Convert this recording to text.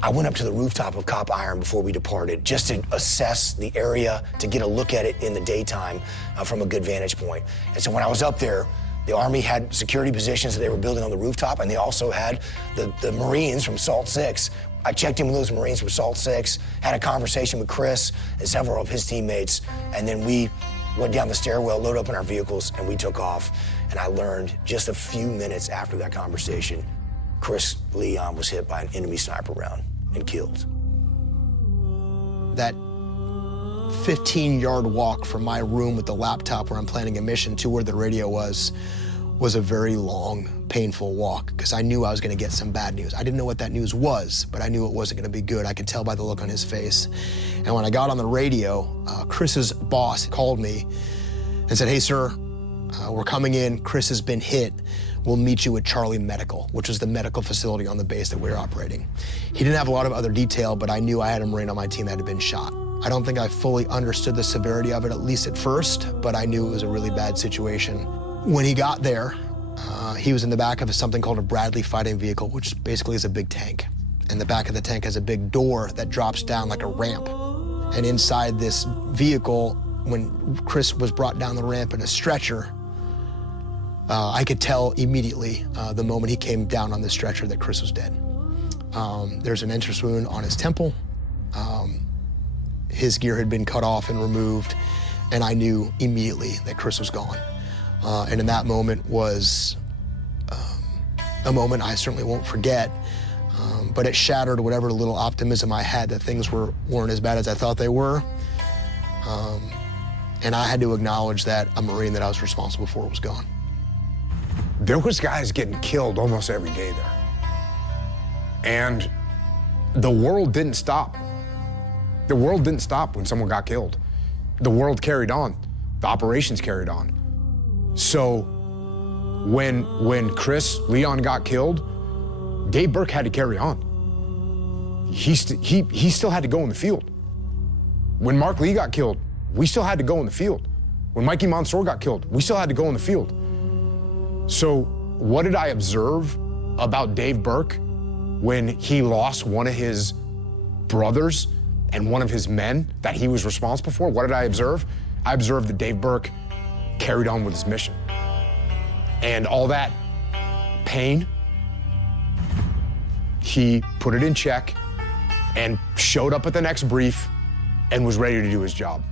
I went up to the rooftop of Cop Iron before we departed just to assess the area, to get a look at it in the daytime from a good vantage point. And so when I was up there, the Army had security positions that they were building on the rooftop, and they also had the Marines from SALT 6. I checked in with those Marines from SALT 6, had a conversation with Chris and several of his teammates, and then we went down the stairwell, loaded up in our vehicles, and we took off. And I learned just a few minutes after that conversation, Chris Leon was hit by an enemy sniper round and killed. That 15-yard walk from my room with the laptop where I'm planning a mission to where the radio was a very long, painful walk, because I knew I was going to get some bad news. I didn't know what that news was, but I knew it wasn't going to be good. I could tell by the look on his face. And when I got on the radio, Chris's boss called me and said, "Hey, sir, we're coming in. Chris has been hit. We'll meet you at Charlie Medical," which was the medical facility on the base that we were operating. He didn't have a lot of other detail, but I knew I had a Marine on my team that had been shot. I don't think I fully understood the severity of it, at least at first, but I knew it was a really bad situation. When he got there, he was in the back of something called a Bradley fighting vehicle, which basically is a big tank. And the back of the tank has a big door that drops down like a ramp. And inside this vehicle, when Chris was brought down the ramp in a stretcher, I could tell immediately the moment he came down on the stretcher that Chris was dead. There's an entrance wound on his temple. His gear had been cut off and removed, and I knew immediately that Chris was gone. And in that moment was a moment I certainly won't forget, but it shattered whatever little optimism I had that things weren't as bad as I thought they were. And I had to acknowledge that a Marine that I was responsible for was gone. There was guys getting killed almost every day there. And the world didn't stop. The world didn't stop when someone got killed. The world carried on. The operations carried on. So when Chris Leon got killed, Dave Berke had to carry on. He still had to go in the field. When Mark Lee got killed, we still had to go in the field. When Mikey Mansour got killed, we still had to go in the field. So what did I observe about Dave Berke when he lost one of his brothers and one of his men that he was responsible for? What did I observe? I observed that Dave Berke carried on with his mission. And all that pain, he put it in check and showed up at the next brief and was ready to do his job.